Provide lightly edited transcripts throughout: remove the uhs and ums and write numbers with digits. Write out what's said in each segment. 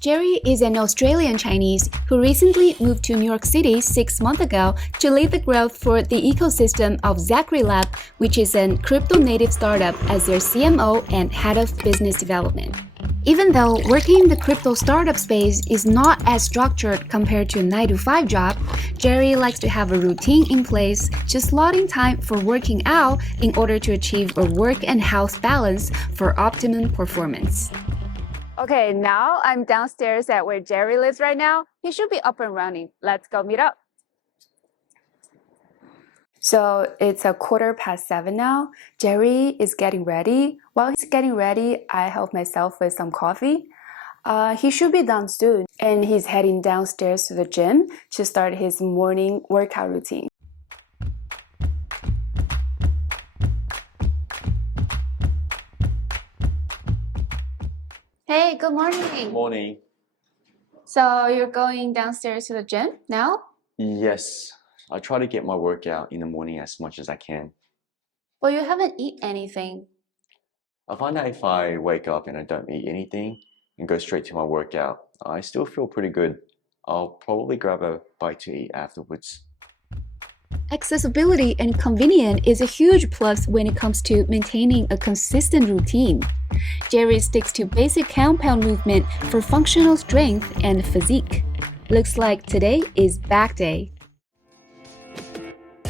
Jerry is an Australian Chinese who recently moved to New York City 6 months ago to lead the growth for the ecosystem of Zecrey Labs, which is a crypto-native startup, as their CMO and head of business development. Even though working in the crypto startup space is not as structured compared to a 9-to-5 job, Jerry likes to have a routine in place, just slotting time for working out in order to achieve a work and health balance for optimum performance. Okay, now I'm downstairs at where Jerry lives right now. He should be up and running. Let's go meet up. So it's 7:15 now. Jerry is getting ready. While he's getting ready, I help myself with some coffee. He should be done soon, and he's heading downstairs to the gym to start his morning workout routine. Hey, good morning. Good morning. So you're going downstairs to the gym now? Yes, I try to get my workout in the morning as much as I can. Well, you haven't eaten anything. I find that if I wake up and I don't eat anything and go straight to my workout, I still feel pretty good. I'll probably grab a bite to eat afterwards. Accessibility and convenience is a huge plus when it comes to maintaining a consistent routine. Jerry sticks to basic compound movement for functional strength and physique. Looks like today is back day.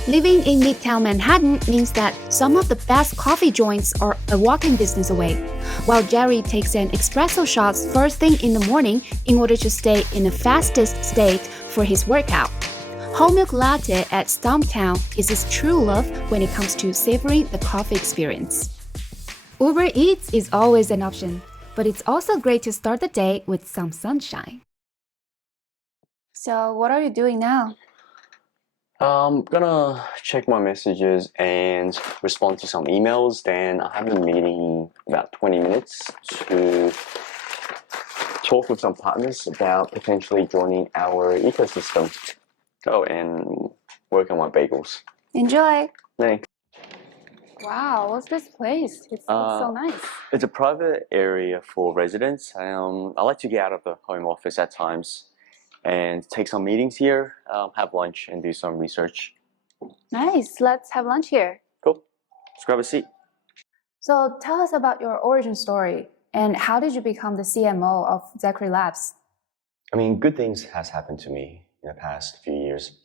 Living in Midtown Manhattan means that some of the best coffee joints are a walking distance away, while Jerry takes an espresso shots first thing in the morning in order to stay in the fastest state for his workout. Whole milk latte at Stumptown is his true love when it comes to savoring the coffee experience. Uber Eats is always an option, but it's also great to start the day with some sunshine. So what are you doing now? I'm gonna check my messages and respond to some emails. Then I have a meeting in about 20 minutes to talk with some partners about potentially joining our ecosystem. Oh, and work on my bagels. Enjoy! Thanks. Wow, what's this place? It's so nice. It's a private area for residents. I like to get out of the home office at times and take some meetings here, have lunch, and do some research. Nice, let's have lunch here. Cool. Let's grab a seat. So tell us about your origin story and how did you become the CMO of Zecrey Labs? I mean, good things has happened to me in the past few years.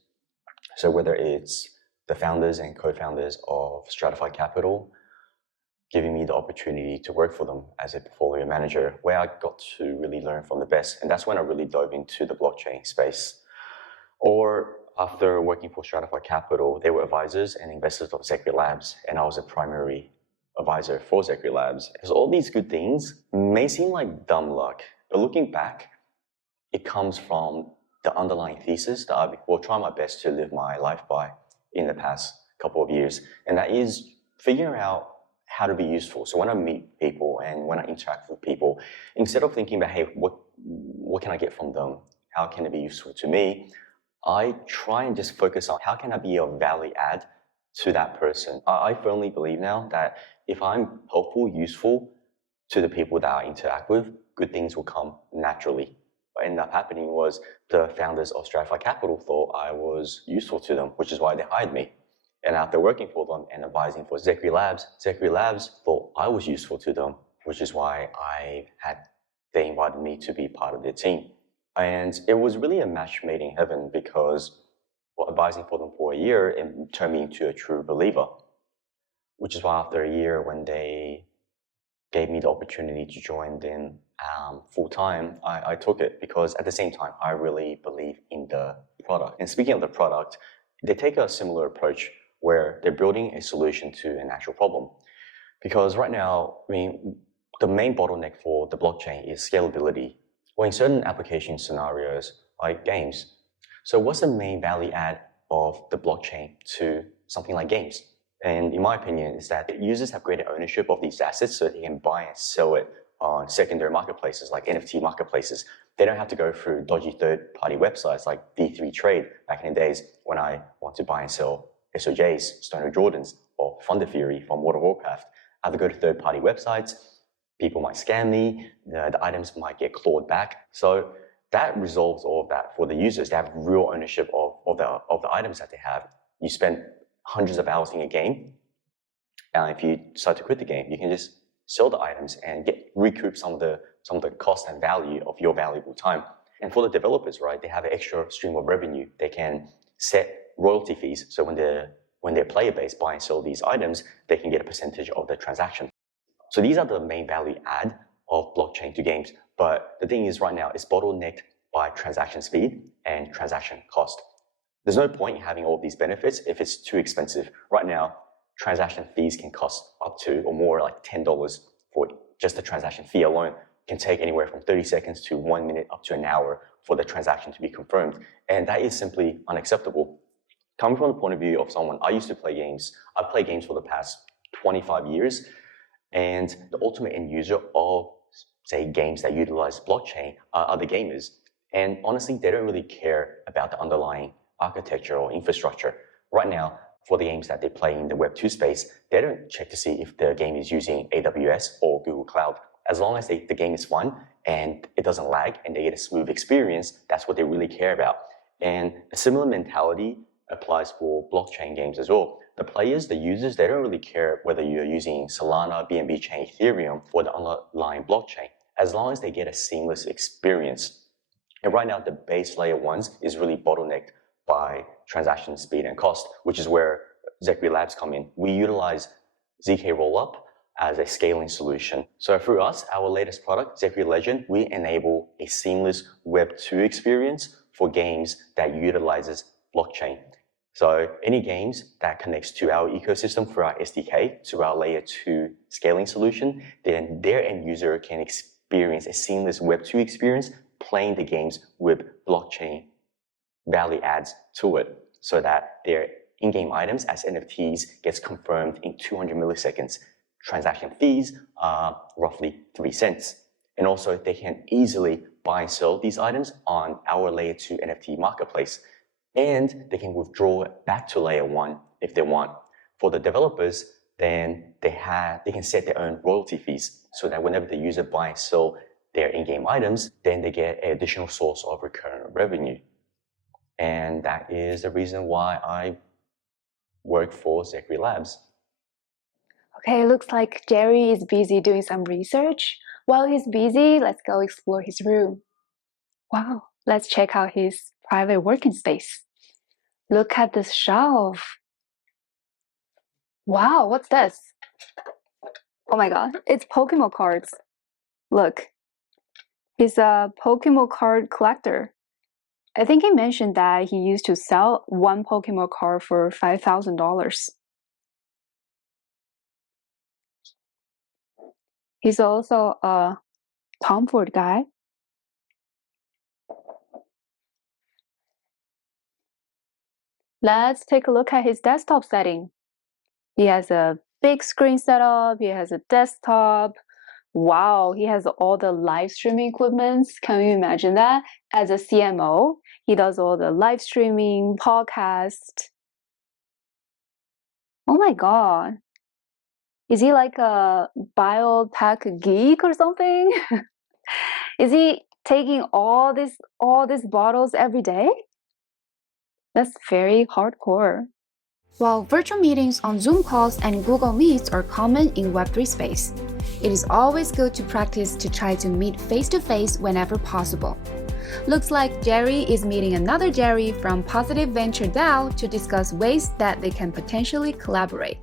So whether it's the founders and co-founders of Stratified Capital giving me the opportunity to work for them as a portfolio manager, where I got to really learn from the best. And that's when I really dove into the blockchain space. Or after working for Stratified Capital, they were advisors and investors of Zecrey Labs, and I was a primary advisor for Zecrey Labs. Because all these good things may seem like dumb luck, but looking back, it comes from the underlying thesis that I will try my best to live my life by in the past couple of years. And that is figuring out how to be useful. So when I meet people and when I interact with people, instead of thinking about, hey, what can I get from them? How can it be useful to me? I try and just focus on how can I be a value add to that person. I firmly believe now that if I'm helpful, useful to the people that I interact with, good things will come naturally. What ended up happening was the founders of Stratified Capital thought I was useful to them, which is why they hired me. And after working for them and advising for Zecrey Labs thought I was useful to them, which is why they invited me to be part of their team. And it was really a match made in heaven because advising for them for a year, it turned me into a true believer, which is why after a year when they gave me the opportunity to join them full-time, I took it because at the same time, I really believe in the product. And speaking of the product, they take a similar approach where they're building a solution to an actual problem. Because right now, I mean, the main bottleneck for the blockchain is scalability. Well, in certain application scenarios, like games. So what's the main value add of the blockchain to something like games? And in my opinion, is that users have greater ownership of these assets so they can buy and sell it on secondary marketplaces like NFT marketplaces. They don't have to go through dodgy third-party websites like D3 Trade back in the days when I want to buy and sell SOJs, Stoner Jordans, or Thunder Fury from World of Warcraft. I have to go to third-party websites, people might scam me, the items might get clawed back. So that resolves all of that for the users. They have real ownership of the items that they have. You spend hundreds of hours in a game, and if you decide to quit the game, you can just sell the items and recoup some of the cost and value of your valuable time. And for the developers, right, they have an extra stream of revenue. They can set royalty fees. So when their player base buy and sell these items, they can get a percentage of the transaction. So these are the main value add of blockchain to games. But the thing is right now, it's bottlenecked by transaction speed and transaction cost. There's no point in having all of these benefits if it's too expensive. Right now, transaction fees can cost up to or more like $10 for just the transaction fee alone. It can take anywhere from 30 seconds to 1 minute up to an hour for the transaction to be confirmed. And that is simply unacceptable. Coming from the point of view of someone, I used to play games. I've played games for the past 25 years. And the ultimate end user of, say, games that utilize blockchain are the gamers. And honestly, they don't really care about the underlying architecture or infrastructure. Right now, for the games that they play in the Web 2 space, they don't check to see if the game is using AWS or Google Cloud. As long as the game is fun and it doesn't lag and they get a smooth experience, that's what they really care about. And a similar mentality applies for blockchain games as well. The players, the users, they don't really care whether you're using Solana, BNB Chain, Ethereum for the underlying blockchain, as long as they get a seamless experience. And right now, the base layer ones is really bottlenecked by transaction speed and cost, which is where Zecrey Labs come in. We utilize zkRollup as a scaling solution. So through us, our latest product, Zecrey Legend, we enable a seamless Web 2 experience for games that utilizes blockchain. So any games that connects to our ecosystem through our SDK, to our layer 2 scaling solution, then their end user can experience a seamless Web 2 experience playing the games with blockchain value adds to it, so that their in-game items as NFTs gets confirmed in 200 milliseconds. Transaction fees are roughly 3 cents. And also they can easily buy and sell these items on our layer 2 NFT marketplace. And they can withdraw it back to layer 1 if they want. For the developers, then they can set their own royalty fees, so that whenever the user buy and sell their in-game items, then they get an additional source of recurring revenue. And that is the reason why I work for Zecrey Labs. Okay, looks like Jerry is busy doing some research. While he's busy, let's go explore his room. Wow, let's check out his private working space. Look at this shelf. Wow, what's this? Oh my god, it's Pokemon cards. Look, he's a Pokemon card collector. I think he mentioned that he used to sell one Pokemon card for $5,000. He's also a Tom Ford guy. Let's take a look at his desktop setting. He has a big screen setup, he has a desktop. Wow, he has all the live streaming equipment. Can you imagine that? As a CMO, he does all the live streaming, podcast. Oh my god. Is he like a biotech geek or something? Is he taking all these bottles every day? That's very hardcore. While virtual meetings on Zoom calls and Google Meets are common in Web3 space, it is always good to practice to try to meet face-to-face whenever possible. Looks like Jerry is meeting another Jerry from Positive Venture DAO to discuss ways that they can potentially collaborate.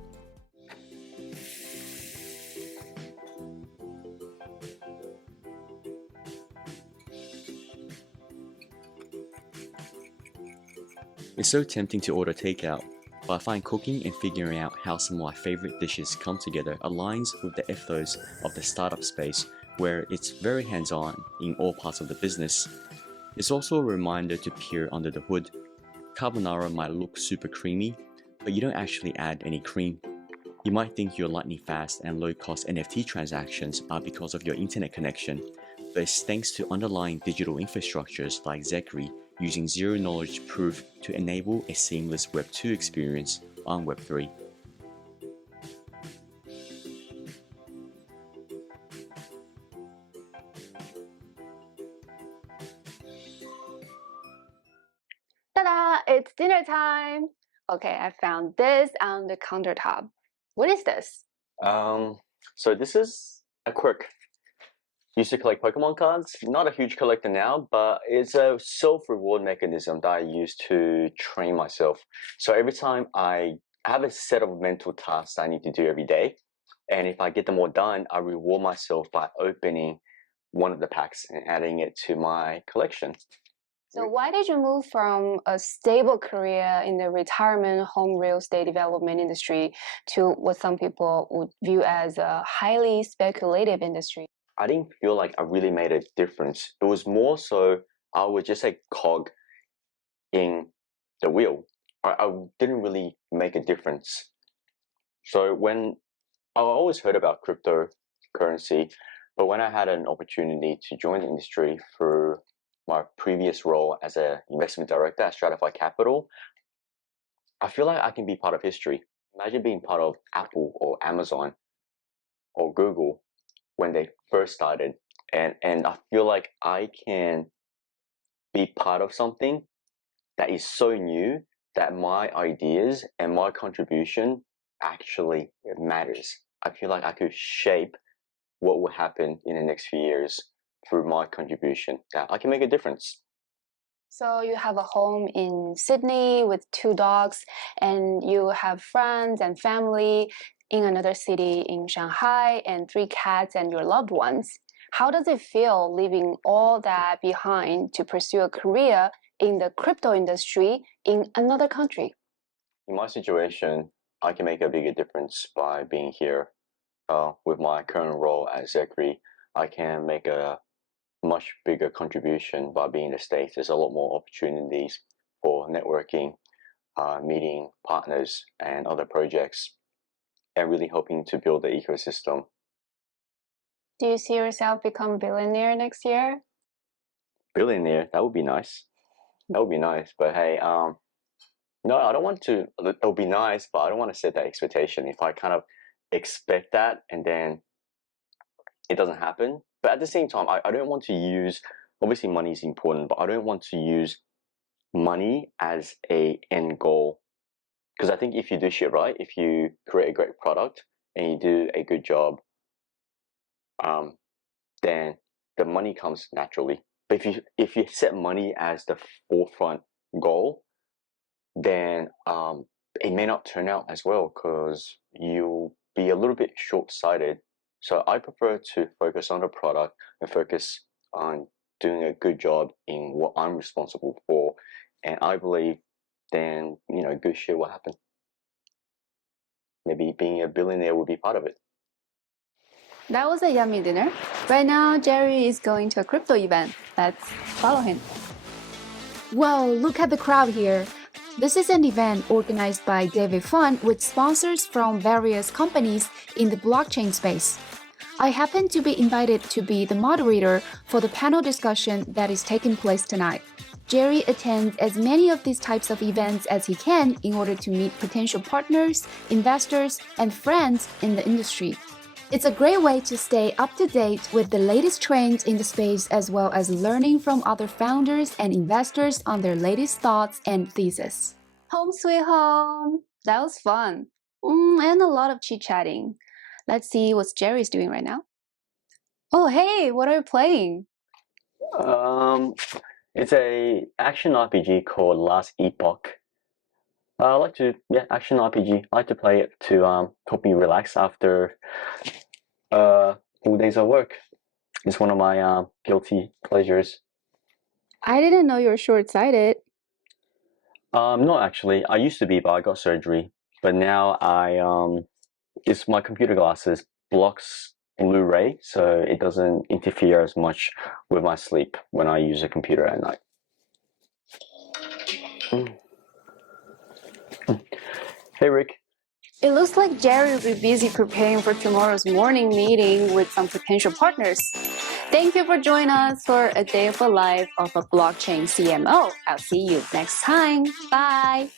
It's so tempting to order takeout, but I find cooking and figuring out how some of my favorite dishes come together aligns with the ethos of the startup space, where it's very hands-on in all parts of the business. It's also a reminder to peer under the hood. Carbonara might look super creamy, but you don't actually add any cream. You might think your lightning fast and low-cost NFT transactions are because of your internet connection, but it's thanks to underlying digital infrastructures like Zecrey using zero-knowledge proof to enable a seamless Web 2 experience on Web 3. Ta-da! It's dinner time! Okay, I found this on the countertop. What is this? So this is a quirk. Used to collect Pokemon cards. Not a huge collector now, but it's a self-reward mechanism that I use to train myself. So every time I have a set of mental tasks I need to do every day, and if I get them all done, I reward myself by opening one of the packs and adding it to my collection. So why did you move from a stable career in the retirement home real estate development industry to what some people would view as a highly speculative industry? I didn't feel like I really made a difference. It was more so I was just a cog in the wheel. I didn't really make a difference. So when I always heard about cryptocurrency, but when I had an opportunity to join the industry through my previous role as an investment director at Stratify Capital, I feel like I can be part of history. Imagine being part of Apple or Amazon or Google when they first started, and I feel like I can be part of something that is so new that my ideas and my contribution actually matters. I feel like I could shape what will happen in the next few years through my contribution, that I can make a difference. So you have a home in Sydney with 2 dogs, and you have friends and family in another city in Shanghai, and 3 cats and your loved ones. How does it feel leaving all that behind to pursue a career in the crypto industry in another country? In my situation, I can make a bigger difference by being here. With my current role at Zecrey, I can make a much bigger contribution by being in the States. There's a lot more opportunities for networking, meeting partners and other projects, and really hoping to build the ecosystem. Do you see yourself become billionaire next year? Billionaire, that would be nice. That would be nice. But hey, no, I don't want to. It'll be nice, but I don't want to set that expectation. If I kind of expect that and then it doesn't happen. But at the same time, I don't want to use, obviously money is important, but I don't want to use money as a end goal. Because I think if you do shit right, if you create a great product and you do a good job, then the money comes naturally. But if you set money as the forefront goal, then it may not turn out as well because you'll be a little bit short-sighted. So I prefer to focus on the product and focus on doing a good job in what I'm responsible for. And I believe then, good shit will happen. Maybe being a billionaire will be part of it. That was a yummy dinner. Right now, Jerry is going to a crypto event. Let's follow him. Whoa, look at the crowd here. This is an event organized by David Fund with sponsors from various companies in the blockchain space. I happen to be invited to be the moderator for the panel discussion that is taking place tonight. Jerry attends as many of these types of events as he can in order to meet potential partners, investors, and friends in the industry. It's a great way to stay up to date with the latest trends in the space as well as learning from other founders and investors on their latest thoughts and thesis. Home sweet home! That was fun. And a lot of chit-chatting. Let's see what Jerry's doing right now. Oh, hey, what are you playing? It's a action RPG called Last Epoch. I like to, action RPG. I like to play it to help me relax after full days of work. It's one of my guilty pleasures. I didn't know you were short-sighted. No, actually, I used to be, but I got surgery. But now it's my computer glasses blocks blue ray, so it doesn't interfere as much with my sleep when I use a computer at night. Hey, Rick. It looks like Jerry will be busy preparing for tomorrow's morning meeting with some potential partners. Thank you for joining us for a day of a life of a blockchain CMO. I'll see you next time. Bye.